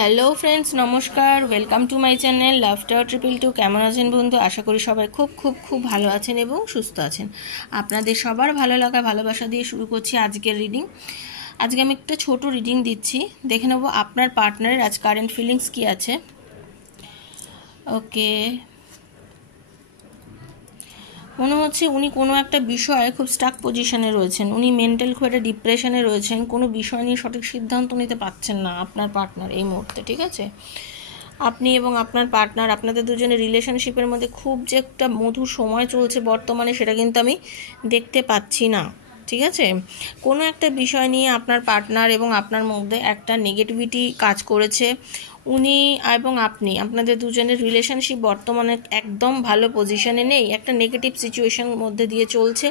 Hello friends, নমস্কার। Welcome to my channel love tower 222। কেমন আছেন বন্ধু? আশা করি সবাই খুব খুব খুব ভালো আছেন এবং সুস্থ আছেন। আপনাদের সবার ভালো লাগা ভালোবাসা দিয়ে শুরু করছি আজকের রিডিং। আজকে আমি একটা ছোট রিডিং দিচ্ছি, দেখে নেব আপনার পার্টনারের আজ কারেন্ট ফিলিংস কী আছে। ওকে, মনে হচ্ছে উনি কোনো একটা বিষয়ে খুব স্টাক পজিশনে রয়েছেন। উনি মেন্টাল খুব একটা ডিপ্রেশনে রয়েছেন, কোনো বিষয় নিয়ে সঠিক সিদ্ধান্ত নিতে পারছেন না আপনার পার্টনার এই মুহূর্তে। ঠিক আছে, আপনি এবং আপনার পার্টনার, আপনাদের দুজনের রিলেশনশিপের মধ্যে খুব যে একটা মধুর সময় চলছে বর্তমানে, সেটা কিন্তু আমি দেখতে পাচ্ছি না। ঠিক আছে, কোনো একটা বিষয় নিয়ে আপনার পার্টনার এবং আপনার মধ্যে একটা নেগেটিভিটি কাজ করেছে। উনি এবং আপনি, আপনাদের দুজনের রিলেশনশিপ বর্তমানে একদম ভালো পজিশনে নেই, একটা নেগেটিভ সিচুয়েশন মধ্যে দিয়ে চলছে।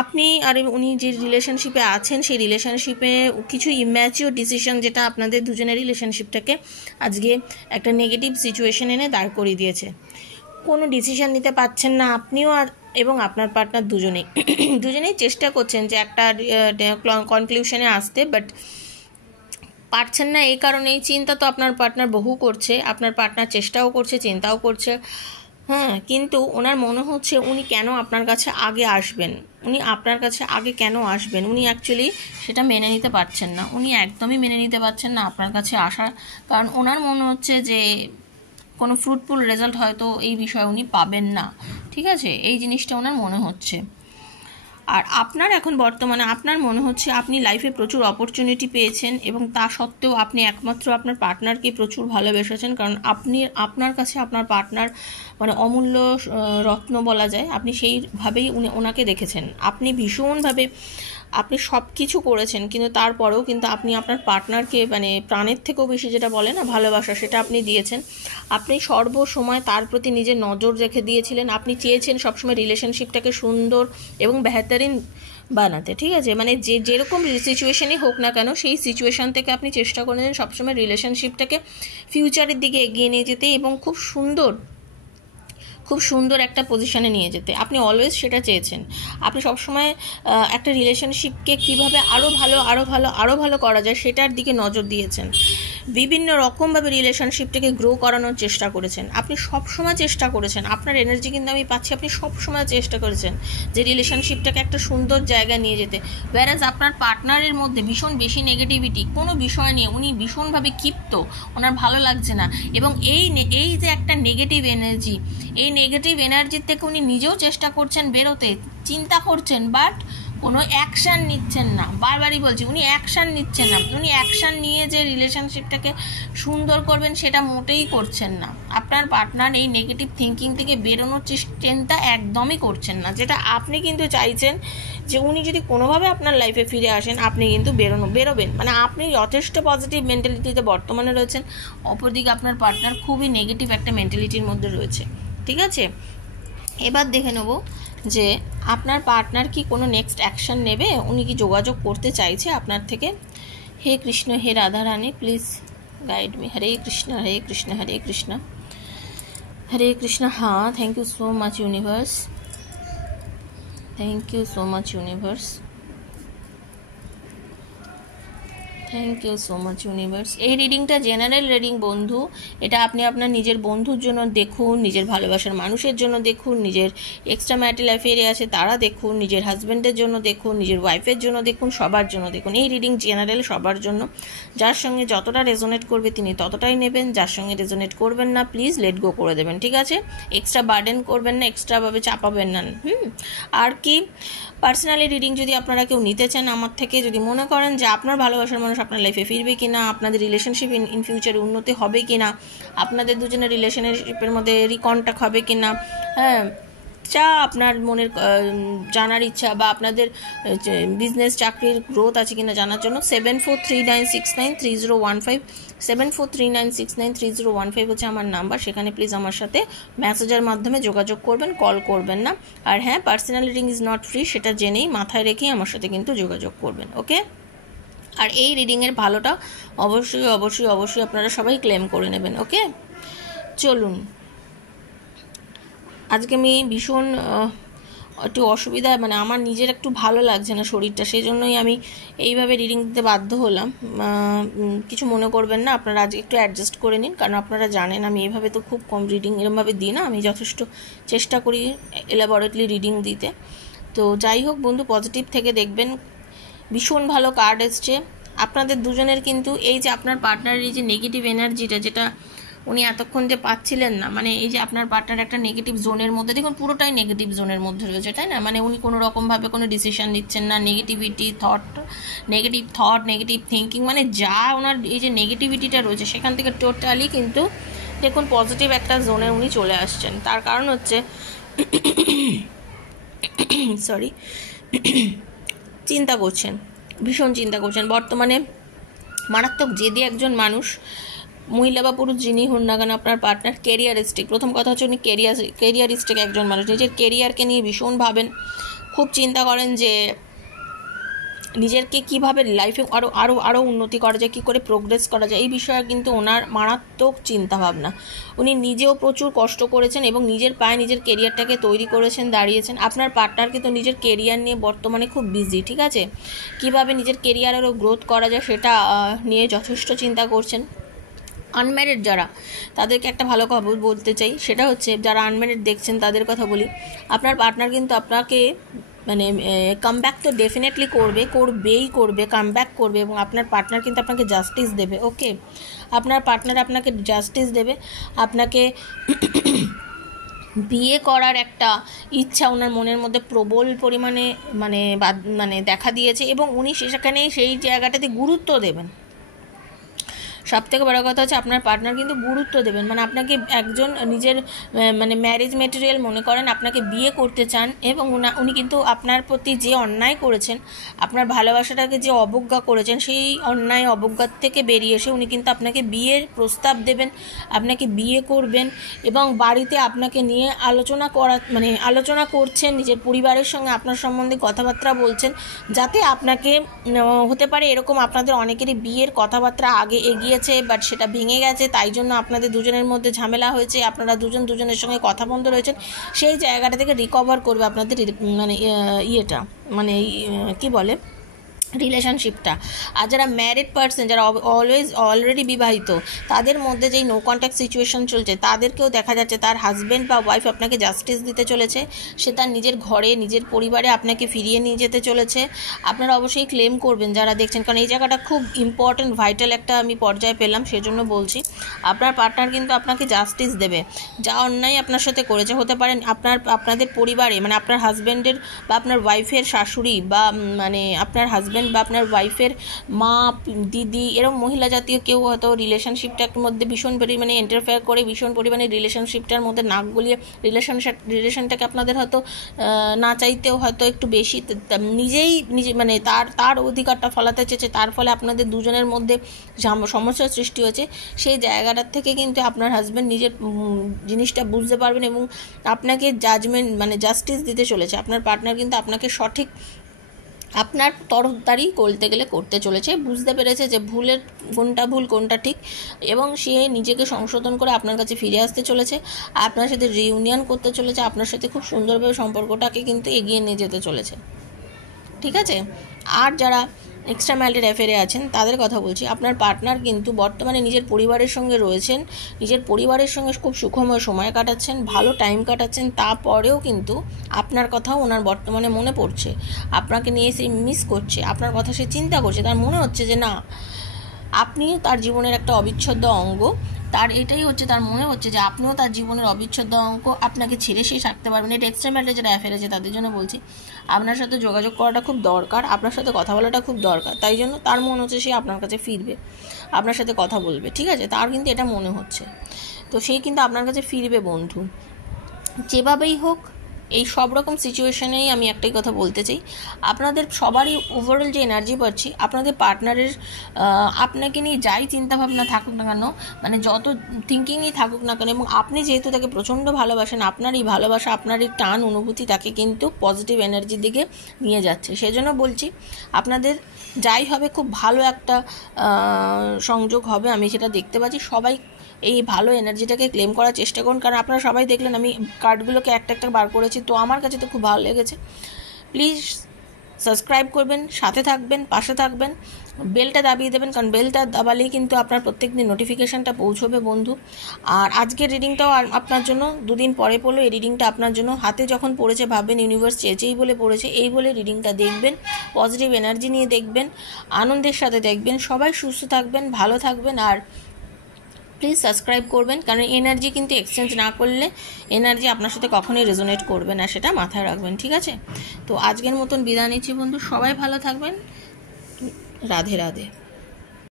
আপনি আর উনি যে রিলেশনশিপে আছেন, সেই রিলেশনশিপে কিছু ইম্যাচিওর ডিসিশন, যেটা আপনাদের দুজনের রিলেশনশিপটাকে আজকে একটা নেগেটিভ সিচুয়েশন এনে দাঁড় করিয়ে দিয়েছে। কোনো ডিসিশন নিতে পারছেন না আপনিও এবং আপনার পার্টনার দুজনেই চেষ্টা করছেন যে একটা কনক্লুশনে আসতে, বাট পারছেন না। এই কারণেই চিন্তা তো আপনার পার্টনার বহু করছে, আপনার পার্টনার চেষ্টাও করছে, চিন্তাও করছে। হ্যাঁ, কিন্তু ওনার মনে হচ্ছে উনি কেন আপনার কাছে আগে আসবেন, উনি আপনার কাছে আগে কেন আসবেন, উনি অ্যাকচুয়ালি সেটা মেনে নিতে পারছেন না। উনি একদমই মেনে নিতে পারছেন না আপনার কাছে আসা, কারণ ওনার মনে হচ্ছে যে কোনো ফ্রুটফুল রেজাল্ট হয়তো এই বিষয়ে উনি পাবেন না। ঠিক আছে, এই জিনিসটা ওনার মনে হচ্ছে। আর আপনার এখন বর্তমানে আপনার মনে হচ্ছে আপনি লাইফে প্রচুর অপরচুনিটি পেয়েছেন এবং তা সত্ত্বেও আপনি একমাত্র আপনার পার্টনারকে প্রচুর ভালোবেসেছেন, কারণ আপনার কাছে আপনার পার্টনার মানে অমূল্য রত্ন বলা যায়। আপনি সেইভাবেই ওনাকে দেখেছেন। আপনি ভীষণভাবে আপনি সব কিছু করেছেন, কিন্তু তারপরেও কিন্তু আপনি আপনার পার্টনারকে মানে প্রাণের থেকেও বেশি, যেটা বলে না ভালোবাসা, সেটা আপনি দিয়েছেন। আপনি সর্বসময় তার প্রতি নিজের নজর রেখে দিয়েছিলেন। আপনি চেয়েছেন সবসময় রিলেশনশিপটাকে সুন্দর এবং বেহতরিন বানাতে। ঠিক আছে, মানে যেরকম সিচুয়েশনই হোক না কেন, সেই সিচুয়েশন থেকে আপনি চেষ্টা করেছেন সবসময় রিলেশনশিপটাকে ফিউচারের দিকে এগিয়ে নিয়ে যেতে এবং খুব সুন্দর একটা পজিশনে নিয়ে যেতে। আপনি অলওয়েজ সেটা চেয়েছেন। আপনি সবসময় একটা রিলেশনশিপকে কীভাবে আরও ভালো করা যায় সেটার দিকে নজর দিয়েছেন। বিভিন্ন রকমভাবে রিলেশনশিপটাকে গ্রো করানোর চেষ্টা করেছেন। আপনি সবসময় চেষ্টা করেছেন, আপনার এনার্জি কিন্তু আমি পাচ্ছি, আপনি সবসময় চেষ্টা করেছেন যে রিলেশনশিপটাকে একটা সুন্দর জায়গায় নিয়ে যেতে। ওয়্যারাজ আপনার পার্টনারের মধ্যে ভীষণ বেশি নেগেটিভিটি, কোনো বিষয় নিয়ে উনি ভীষণভাবে ক্ষিপ্ত, ওনার ভালো লাগছে না। এবং এই যে একটা নেগেটিভ এনার্জি, এই নেগেটিভ এনার্জির থেকে উনি নিজেও চেষ্টা করছেন বেরোতে, চিন্তা করছেন, বাট কোনো অ্যাকশান নিচ্ছেন না। বারবারই বলছি, উনি অ্যাকশান নিচ্ছেন না। উনি অ্যাকশান নিয়ে যে রিলেশনশিপটাকে সুন্দর করবেন সেটা মোটেই করছেন না। আপনার পার্টনার এই নেগেটিভ থিঙ্কিং থেকে বেরোনোর চিন্তা একদমই করছেন না, যেটা আপনি কিন্তু চাইছেন যে উনি যদি কোনোভাবে আপনার লাইফে ফিরে আসেন, আপনি কিন্তু বেরোবেন। মানে আপনি যথেষ্ট পজিটিভ মেন্টালিটিতে বর্তমানে রয়েছেন, অপরদিকে আপনার পার্টনার খুবই নেগেটিভ একটা মেন্টালিটির মধ্যে রয়েছে। ঠিক আছে, এবার দেখে নেব যে আপনার পার্টনার কি কোনো নেক্সট অ্যাকশন নেবে, উনি কি যোগাযোগ করতে চাইছে আপনার থেকে। হে কৃষ্ণ, হে Radha Rani, please guide me. Hare Krishna Hare Krishna Hare Krishna Hare Krishna. হ্যাঁ, thank you so much universe, thank you so much universe, thank you so much universe. এই রিডিংটা জেনারেল রিডিং বন্ধু। এটা আপনি আপনার নিজের বন্ধুর জন্য দেখুন, নিজের ভালোবাসার মানুষের জন্য দেখুন, নিজের এক্সট্রা ম্যারিটাল অ্যাফেয়ারে আছে তারা দেখুন, নিজের হাজব্যান্ডের জন্য দেখুন, নিজের ওয়াইফের জন্য দেখুন, সবার জন্য দেখুন। এই রিডিং জেনারেল, সবার জন্য। যার সঙ্গে যতটা রেজোনেট করবে তিনি ততটাই নেবেন, যার সঙ্গে রেজোনেট করবেন না প্লিজ লেট গো করে দেবেন। ঠিক আছে, এক্সট্রা বার্ডেন করবেন না, এক্সট্রাভাবে চাপাবেন না। আর কি, পার্সোনালি রিডিং যদি আপনারা কেউ নিতে চান আমার থেকে, যদি মনে করেন যে আপনার ভালোবাসার মানুষ আপনার লাইফে ফিরবে কিনা, আপনাদের রিলেশনশিপ ইন ফিউচারে উন্নতি হবে কিনা, আপনাদের দুজনের রিলেশনশিপের মধ্যে রিকন্ট্যাক্ট হবে কিনা, হ্যাঁ, যা আপনার মনের জানার ইচ্ছা, বা আপনাদের বিজনেস চাকরির গ্রোথ আছে কিনা জানার জন্য 7439693015 7439693015 হচ্ছে আমার নাম্বার। সেখানে প্লিজ আমার সাথে মেসেজের মাধ্যমে যোগাযোগ করবেন, কল করবেন না। আর হ্যাঁ, personal reading is not free, সেটা জেনেই মাথায় রেখেই আমার সাথে কিন্তু যোগাযোগ করবেন। ওকে, আর এই রিডিংয়ের ভালোটা অবশ্যই অবশ্যই অবশ্যই আপনারা সবাই ক্লেম করে নেবেন। ওকে, চলুন। আজকে আমি ভীষণ একটু অসুবিধা, মানে আমার নিজের একটু ভালো লাগছে না শরীরটা, সেই জন্যই আমি এইভাবে রিডিং দিতে বাধ্য হলাম। কিছু মনে করবেন না, আপনারা আজকে একটু অ্যাডজাস্ট করে নিন, কারণ আপনারা জানেন আমি এইভাবে তো খুব কম রিডিং এরমভাবে দিই না, আমি যথেষ্ট চেষ্টা করি এলাবোরেটলি রিডিং দিতে। তো যাই হোক বন্ধু, পজিটিভ থেকে দেখবেন, ভীষণ ভালো কার্ড এসছে আপনাদের দুজনের। কিন্তু এই যে আপনার পার্টনারের এই যে নেগেটিভ এনার্জিটা, যেটা উনি এতক্ষণ যে পাচ্ছিলেন না, মানে এই যে আপনার পার্টনার একটা নেগেটিভ জোনের মধ্যে, দেখুন পুরোটাই নেগেটিভ জোনের মধ্যে রয়েছে, তাই না? মানে উনি কোনো রকমভাবে কোনো ডিসিশন নিচ্ছেন না, নেগেটিভ থট, নেগেটিভ থিঙ্কিং, মানে যা ওনার এই যে নেগেটিভিটিটা রয়েছে সেখান থেকে টোটালি কিন্তু দেখুন পজিটিভ একটা জোনে উনি চলে আসছেন। তার কারণ হচ্ছে সরি চিন্তা করছেন, ভীষণ চিন্তা করছেন বর্তমানে। মারাত্মক জেদি একজন মানুষ, মহিলা বা পুরুষ যিনি হন না কেন আপনার পার্টনার কেরিয়ারিস্টিক। প্রথম কথা হচ্ছে উনি কেরিয়ারিস্টিক একজন মানুষ, নিজের কেরিয়ারকে নিয়ে ভীষণ ভাবেন, খুব চিন্তা করেন যে নিজেরকে কীভাবে লাইফে আরও আরও আরও উন্নতি করা যায়, কী করে প্রোগ্রেস করা যায়, এই বিষয়ে কিন্তু ওনার মারাত্মক চিন্তাভাবনা। উনি নিজেও প্রচুর কষ্ট করেছেন এবং নিজের পায়ে নিজের কেরিয়ারটাকে তৈরি করেছেন, দাঁড়িয়েছেন। আপনার পার্টনার কিন্তু নিজের কেরিয়ার নিয়ে বর্তমানে খুব বিজি, ঠিক আছে? কীভাবে নিজের কেরিয়ার আরও গ্রোথ করা যায় সেটা নিয়ে যথেষ্ট চিন্তা করছেন। আনম্যারিড যারা, তাদেরকে একটা ভালো খবর বলতে চাই, সেটা হচ্ছে যারা আনম্যারিড দেখছেন তাদের কথা বলি, আপনার পার্টনার কিন্তু আপনাকে মানে কামব্যাক তো ডেফিনেটলি করবে, কামব্যাক করবে, এবং আপনার পার্টনার কিন্তু আপনাকে জাস্টিস দেবে। ওকে, আপনার পার্টনার আপনাকে জাস্টিস দেবে, আপনাকে বিয়ে করার একটা ইচ্ছা ওনার মনের মধ্যে প্রবল পরিমাণে মানে দেখা দিয়েছে, এবং উনি সেখানে সেই জায়গাটাতে গুরুত্ব দেবেন। সবথেকে বড় কথা হচ্ছে আপনার পার্টনার কিন্তু গুরুত্ব দেবেন, মানে আপনাকে একজন নিজের মানে ম্যারেজ মেটেরিয়াল মনে করেন, আপনাকে বিয়ে করতে চান, এবং উনি কিন্তু আপনার প্রতি যে অন্যায় করেছেন, আপনার ভালোবাসাটাকে যে অবজ্ঞা করেছেন, সেই অন্যায় অবজ্ঞার থেকে বেরিয়ে এসে উনি কিন্তু আপনাকে বিয়ের প্রস্তাব দেবেন, আপনাকে বিয়ে করবেন, এবং বাড়িতে আপনাকে নিয়ে আলোচনা করছেন, নিজের পরিবারের সঙ্গে আপনার সম্বন্ধে কথাবার্তা বলছেন, যাতে আপনাকে হতে পারে এরকম আপনাদের অনেকেরই বিয়ের কথাবার্তা আগে এগিয়ে, বাট সেটা ভেঙে গেছে, তাই জন্য আপনাদের দুজনের মধ্যে ঝামেলা হয়েছে, আপনারা দুজনের সঙ্গে কথা বন্ধ রয়েছেন, সেই জায়গাটা থেকে রিকভার করবে আপনাদের কি বলে রিলেশনশিপটা। আর যারা ম্যারিড পার্সন, যারা অলরেডি বিবাহিত, তাদের মধ্যে যেই নো কন্ট্যাক্ট সিচুয়েশন চলছে, তাদেরকেও দেখা যাচ্ছে তার হাজব্যান্ড বা ওয়াইফ আপনাকে জাস্টিস দিতে চলেছে, সে তার নিজের ঘরে নিজের পরিবারে আপনাকে ফিরিয়ে নিয়ে যেতে চলেছে। আপনারা অবশ্যই ক্লেম করবেন যারা দেখছেন, কারণ এই জায়গাটা খুব ইম্পর্ট্যান্ট, ভাইটাল একটা আমি পর্যায়ে পেলাম, সেজন্য বলছি। আপনার পার্টনার কিন্তু আপনাকে জাস্টিস দেবে, যা অন্যায় আপনার সাথে করেছে, হতে পারেন আপনাদের পরিবারে, মানে আপনার হাজব্যান্ডের বা আপনার ওয়াইফের শাশুড়ি, বা মানে আপনার হাজব্যান্ড বা আপনার ওয়াইফের মা, দিদি, এরকম মহিলা জাতীয় কেউ হয়তো রিলেশনশিপটার মধ্যে ভীষণ পরিমাণে ইন্টারফেয়ার করে, ভীষণ পরিমাণে রিলেশনশিপটার মধ্যে নাক গলিয়ে রিলেশনটাকে আপনাদের হয়তো না চাইতেও হয়তো একটু বেশি নিজে মানে তার অধিকারটা ফলাতে চেয়েছে, তার ফলে আপনাদের দুজনের মধ্যে সমস্যার সৃষ্টি হয়েছে। সেই জায়গাটার থেকে কিন্তু আপনার হাজব্যান্ড নিজের জিনিসটা বুঝতে পারবেন এবং আপনাকে জাস্টিস দিতে চলেছে। আপনার পার্টনার কিন্তু আপনাকে সঠিক আপনার তরফদারি করতে চলেছে, বুঝতে পেরেছে যে কোনটা ভুল কোনটা ঠিক, এবং সে নিজেকে সংশোধন করে আপনার কাছে ফিরে আসতে চলেছে, আপনার সাথে রিইউনিয়ন করতে চলেছে, আপনার সাথে খুব সুন্দরভাবে সম্পর্কটাকে কিন্তু এগিয়ে নিয়ে যেতে চলেছে, ঠিক আছে? আর যারা এক্সট্রা ম্যারিটাল অ্যাফেয়ারে আছেন তাদের কথা বলছি, আপনার পার্টনার কিন্তু বর্তমানে নিজের পরিবারের সঙ্গে রয়েছেন, নিজের পরিবারের সঙ্গে খুব সুখময় সময় কাটাচ্ছেন, ভালো টাইম কাটাচ্ছেন, তারপরেও কিন্তু আপনার কথাও ওনার বর্তমানে মনে পড়ছে, আপনাকে নিয়ে সে মিস করছে, আপনার কথা সে চিন্তা করছে, তার মনে হচ্ছে যে না, আপনিও তার জীবনের একটা অবিচ্ছেদ্য অঙ্গ, তার এটাই হচ্ছে, তার মনে হচ্ছে যে আপনিও তার জীবনের অবিচ্ছেদ্য অঙ্গ, আপনাকে ছেড়ে সে থাকতে পারবেন। এটা এক্সট্রা ম্যারিটাল যারা অ্যাফেয়ার আছে তাদের জন্য বলছি, আপনার সাথে যোগাযোগ করাটা খুব দরকার, আপনার সাথে কথা বলাটা খুব দরকার, তাই জন্য তার মনে হচ্ছে সে আপনার কাছে ফিরবে, আপনার সাথে কথা বলবে, ঠিক আছে? তার কিন্তু এটা মনে হচ্ছে, তো সে কিন্তু আপনার কাছে ফিরবে বন্ধু, যেভাবেই হোক। এই সব রকম সিচুয়েশনেই আমি একটাই কথা বলতে চাই, আপনাদের সবারই ওভারঅল যে এনার্জি পাচ্ছি, আপনাদের পার্টনারের আপনাকে নিয়ে যাই চিন্তাভাবনা থাকুক না কেন, মানে যত থিঙ্কিংই থাকুক না কেন, এবং আপনি যেহেতু তাকে প্রচণ্ড ভালোবাসেন, আপনার এই ভালোবাসা, আপনার এই টান অনুভূতি তাকে কিন্তু পজিটিভ এনার্জির দিকে নিয়ে যাচ্ছে। সেজন্য বলছি আপনাদের যাই হবে খুব ভালো একটা সংযোগ হবে, আমি সেটা দেখতে পাচ্ছি। সবাই এই ভালো এনার্জিটাকে ক্লেম করার চেষ্টা করুন, কারণ আপনারা সবাই দেখলেন আমি কার্ডগুলোকে একটা বার করেছি, পারছি, তো আমার কাছে তো খুব ভালো লেগেছে। প্লিজ সাবস্ক্রাইব করবেন, সাথে থাকবেন, পাশে থাকবেন, বেলটা দাবিয়ে দেবেন, কারণ বেলটা দাবালেই কিন্তু আপনার প্রত্যেক দিন নোটিফিকেশানটা পৌঁছবে বন্ধু। আর আজকের রিডিংটাও আপনার জন্য, দুদিন পরে পড়লো এই রিডিংটা আপনার জন্য। হাতে যখন পড়েছে ভাববেন ইউনিভার্স চেয়েছেই বলে পড়েছে, এই বলে রিডিংটা দেখবেন, পজিটিভ এনার্জি নিয়ে দেখবেন, আনন্দের সাথে দেখবেন। সবাই সুস্থ থাকবেন, ভালো থাকবেন, আর প্লিজ সাবস্ক্রাইব করবেন, কারণ এনার্জি কিন্তু এক্সচেঞ্জ না করলে এনার্জি আপনার সাথে কখনোই রেজোনেট করবে না, সেটা মাথায় রাখবেন, ঠিক আছে? তো আজকের মতন বিদায় নিচ্ছি বন্ধু, সবাই ভালো থাকবেন, রাধে রাধে।